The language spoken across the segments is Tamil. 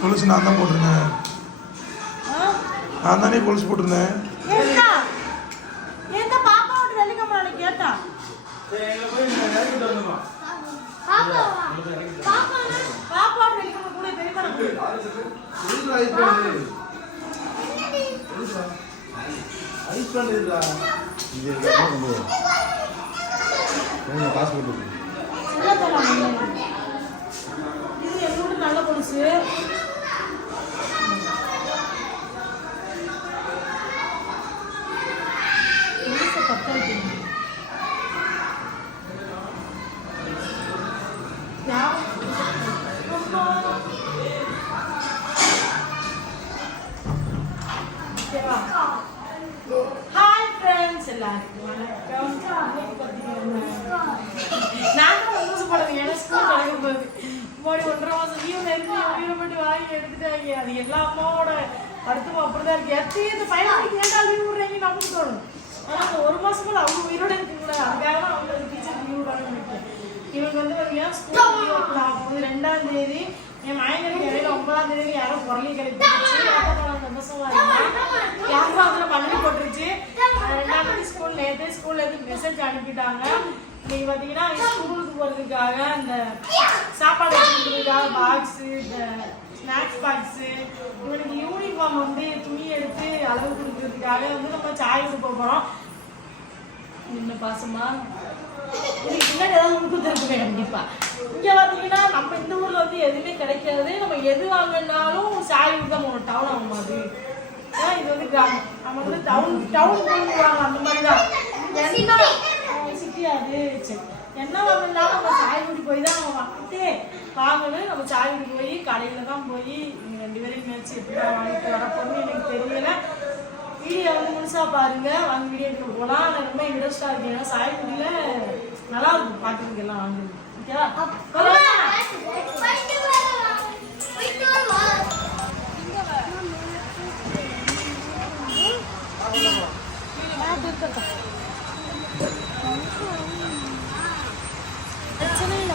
கொலுசு நான் தான் போட்டிருந்தேன் நான் தானே கொலுசு போட்டிருந்தேன் ஏண்டா? ஏண்டா பாப்பாவோட வெள்ளிக்கிழமை கேட்டா பாப்பாவோட வெள்ளிக்கிழமை கூட பெரியப்பா இது என்னோட நல்ல கொலுசு கொலுசை பத்த வைக்கணும். யா- அம்மா. ஓகேவா? ஹாய் ஃப்ரெண்ட்ஸ் எல்லாருக்கும் வணக்கம் இன்னைக்கு பார்த்தீங்கன்னா நான் படுறேன் ஏன்னா ஸ்கூல் தொடங்கும் போது முன்னாடி ஒன்றரை மாதம் லீவ் இருந்து லீவ் மட்டும் வாங்கி எடுத்துட்டாங்க. அது எல்லா அம்மாவோட அடுத்தமா அப்படிதான் இருக்கு. எத்தையும் இந்த பையனுக்கு ஏன்டா லீவ் விடுறீங்க நமக்கு தோணும். ஆனால் அந்த ஒரு மாசம் கூட அவங்க உயிரோட இருக்குங்களா? அதுக்காக தான் அவங்க டீச்சர் லீவ் இவங்க வந்து பார்த்தீங்கன்னா ஸ்கூல் லீவ் விடலாம் போகுது ரெண்டாம் தேதி என் மைனருக்கு இடையில ஒன்பதாம் தேதி யாரோ குரலி கிடைச்சிருச்சு யாரும் அதில் பண்ணி போட்டுருச்சு. ரெண்டாம் தேதி ஸ்கூல் நேற்று ஸ்கூல்ல இருந்து மெசேஜ் அனுப்பிட்டாங்க. இன்னைக்கு பார்த்தீங்கன்னா ஸ்கூலுக்கு போகிறதுக்காக அந்த சாப்பாடு எடுத்துக்கிறதுக்காக பாக்ஸு இந்த ஸ்நாக்ஸ் பாக்ஸு இவனுக்கு யூனிஃபார்ம் வந்து துணி எடுத்து அளவு கொடுக்கறதுக்காக வந்து நம்ம சாய் கொடுக்க போகிறோம் என்ன பாசமா? இதுக்கு பின்னாடி ஏதாவது முழுக்க இருக்குமே கண்டிப்பா. இங்க பாத்தீங்கன்னா நம்ம இந்த ஊர்ல வந்து எதுவுமே கிடைக்காது. நம்ம எது வாங்கினாலும் சாய் தான் போகணும் டவுன் ஆகும் அது இது வந்து கிராமம்? நம்ம வந்து டவுன் டவுன் போடுவாங்க அந்த மாதிரி தான் அது சரி என்ன வாங்கினாலும் நம்ம சாயகுடி போய் தான் வாங்கிட்டு வாங்கணும். நம்ம சாயகுடி போய் கடையில தான் போய் இவங்க ரெண்டு பேரும் மேட்ச் எப்படி தான் வாங்கிட்டு வரப்போன்னு எனக்கு தெரியல. வீடியோ வந்து முழுசா பாருங்க. வாங்க வீடியோக்கு போகலாம் நான் ரொம்ப இன்ட்ரெஸ்டா இருக்கேன். ஏன்னா சாயக்குடியில நல்லா இருக்கும். பாட்டுக்கு எல்லாம் வாங்குது ஓகேவா போலாமா? பிரச்சனை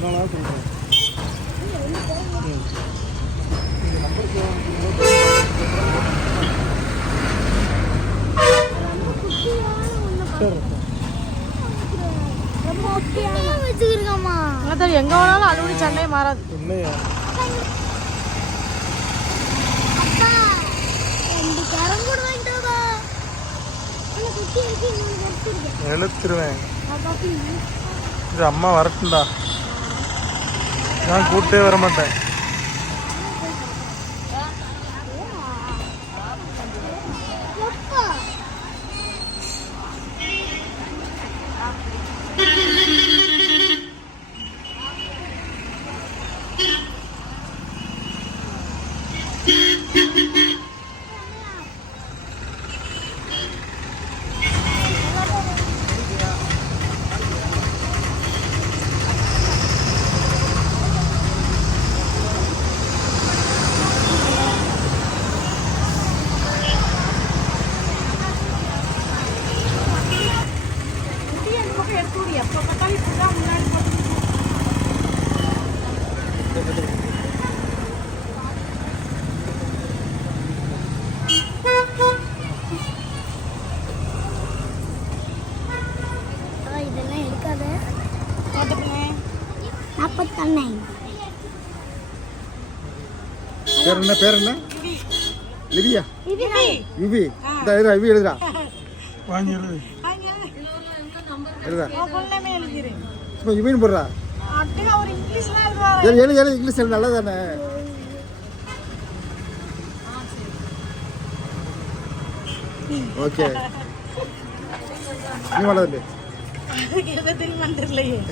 அதனால தான் சொல்கிறேன் அதான் எங்க வேணாலும் அலுவலி சண்டையே மாறாது இல்லையா எழுத்துருவேன் அம்மா வரட்டும்டா. நான் கூப்பிட்டே வர மாட்டேன் எப்பா குட்டி அந்த பக்கம் எடுத்து விடு எப்போ பார்த்தாலும் இப்படிதான் முன்னாடி போட்டு அப்பா, இதெல்லாம் எடுக்காத போட்டுக்கணே நாற்பத்தொன்னு பேர் என்ன? பேர் என்ன? லிவியா? இது யுவி. இந்த இரு யுவி எழுதுடா. வாங்கி எழுது. எழுதா சும்மா யுவின்னு போடுறா. எழு எழு எழுது இங்கிலீஷ் எழுது நல்லா தானே ஓகே நீ வளர்ந்து எனக்கு எல்லாம் தெரியும்.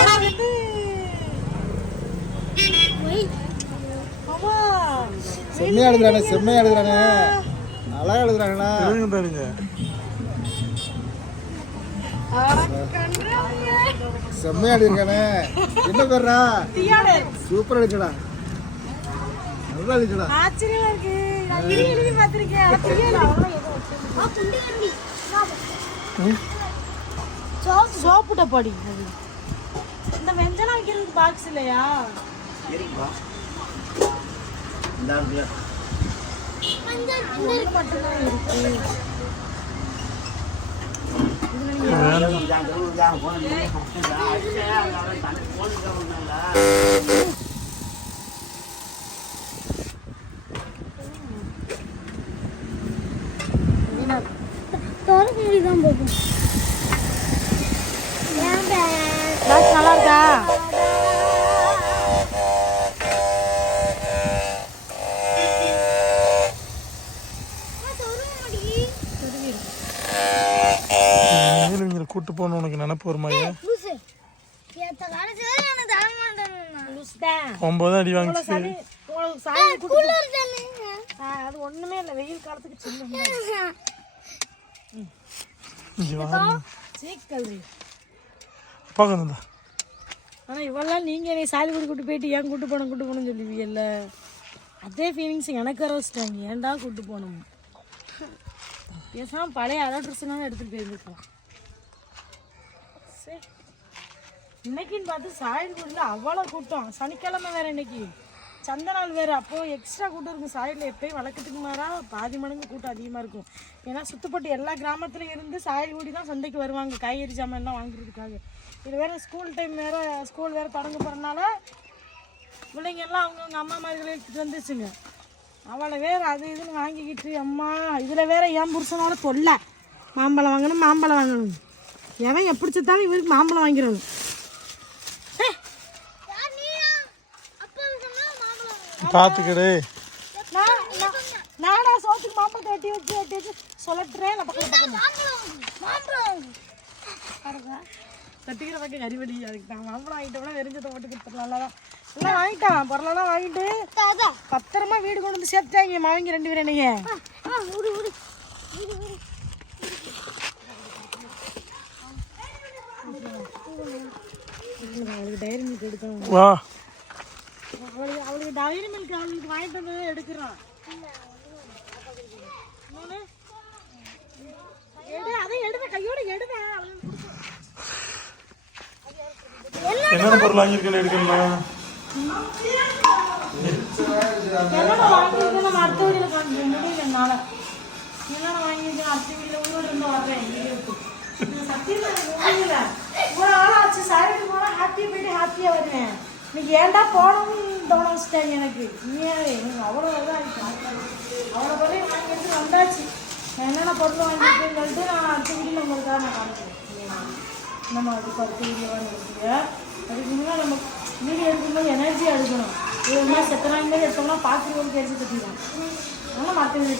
ஆனா வந்து ஒய். அம்மா செம்மையா எழுதுறானே செம்மையா எழுதுறானே. நல்லா தானுங்க செம்மையா எழுதிருக்கானே என்ன பேர்றா? தியாடர். சூப்பரா எழுதுடா நல்லா எழுதுடா ஆச்சரியமா இருக்கு. எழுதி எழுதி பார்த்திருக்கேன். தியாடர். ஆ, துண்டு கரண்டி. வா. ம். சோப்பு. சோப்பு டப்பாடி அது இந்த வெஞ்சனம் வைக்கிறதுக்கு பாக்ஸ் இல்லையா? மஞ்சள் துண்டு மட்டும்தான் இருக்கு திறக்க எனக்கு தர மாட்டேன்னா. லூஸ்தான் ஒன்பது அடி வாங்கிச்சு. குடு. அது ஒண்ணுமே இல்லை. வெயில் காலத்துக்கு சின்ன பார்க்கணும்டா ஆனா இவெல்லாம் நீங்க என்னை சாலி கூட்டு போயிட்டு ஏன் கூட்டு போகணும் கூட்டு போகணும்னு சொல்லுவீங்கல்ல? அதே ஃபீலிங்ஸ் எனக்கு வர வச்சுட்டாங்க. ஏன்டா கூட்டு போகணும்? பேசாம பழைய அரை ட்ரெஸ்னாலும் எடுத்துட்டு போயிருந்துருக்கலாம். சரி இன்னைக்குன்னு பார்த்து சாயல்குடியில் அவ்வளோ கூட்டம். சனிக்கிழமை வேறு இன்னைக்கு. சந்த நாள் வேறு. அப்போது எக்ஸ்ட்ரா கூட்டம் இருக்கும். சாயலில் எப்பயும் வழக்கத்துக்கு மாறா பாதி மடங்கு கூட்டம் அதிகமாக இருக்கும். ஏன்னா சுத்தப்பட்டு எல்லா கிராமத்துலையும் இருந்து சாயல்குடி தான் சந்தைக்கு வருவாங்க. காய்கறி சாமான்லாம் வாங்குறதுக்காக. இது வேறு ஸ்கூல் டைம் வேறு. ஸ்கூல் வேறு தொடங்க போகிறனால பிள்ளைங்க எல்லாம் அவங்கவுங்க அம்மா மாதிரி எடுத்துகிட்டு வந்துச்சுங்க அவளை வேறு அது இதுன்னு வாங்கிக்கிட்டு அம்மா இதில் வேறு என் புருஷனோட தொல்லை. மாம்பழம் வாங்கணும் மாம்பழம் வாங்கணும். எவன் எப்படி செத்தாலும் இவருக்கு மாம்பழம் வாங்கிடணும் யார் நீயா? அப்பா சொன்னா மாம்பழம். பார்த்துக்கடே நான் நான்- நானா சோத்துக்கு மாம்பழத்தை வெட்டி வச்சு வெட்டி வச்சு சொல்லட்டுறேன் நான் பக்கம் பக்கம். தட்டிக்கிற பக்கம் கறிவடி அதுக்கு நான் மாம்பழம் வாங்கிட்டோம்னா வெறிஞ்சதை போட்டு கொடுத்துடலாம். தான். எல்லாம் வாங்கிட்டான். பொருளெல்லாம் வாங்கிட்டு. பத்திரமா வீடு கொண்டு வந்து சேர்த்துட்டாங்க. மாவங்க ரெண்டு பேரும் நீங்க ஆ, ஆ, விடு, விடு. விடு, விடு. அவளுக்கு டைரி மில்க் எடுக்கணும் வா. அவளுக்கு அவளுக்கு டைரி மில்க் அவளுக்கு வாங்கிட்டு வந்ததை எடுக்கிறான் இன்னொன்னு, எடு அதை எடுத கையோட எடுத அவளுக்கு என்னென்ன பொருள் வாங்கியிருக்கேன்னு எடுக்கணுமா? என்னென்ன வாங்கியிருக்கு நம்ம அடுத்த வீடியோவில் ஊரோட இருந்து வர்றேன். முடியல இவ்வளோ நாள் ஆச்சு. சாரிக்கு போனால் ஹாப்பியாக போயிட்டு ஹாப்பியாக வருவேன். இன்னைக்கு ஏன்டா போனோம்னு தோண வச்சுட்டாங்க எனக்கு. உண்மையாவே எனக்கு அவ்வளோ இதாக அவ்வளோ பொருளையும் வாங்கி எடுத்து வந்தாச்சு. என்னென்ன பொருள் வாங்கிட்டு சொல்லிட்டு நான் அடுத்த வீடியோவில் உங்களுக்காக நான் காமிக்கிறேன். நம்ம அதுக்கு அடுத்த வீடியோவாக இருக்கு அதுக்கு முன்னாடி நம்ம வீடியோ எடுக்கும்போது எனர்ஜியாக எடுக்கணும் இது மாதிரி செத்தனாங்க நாள் மாதிரி எடுத்தோம்னா பார்க்குறவங்களுக்கு எரிச்சு கட்டிடும் அதனால் மற்ற வீடியோ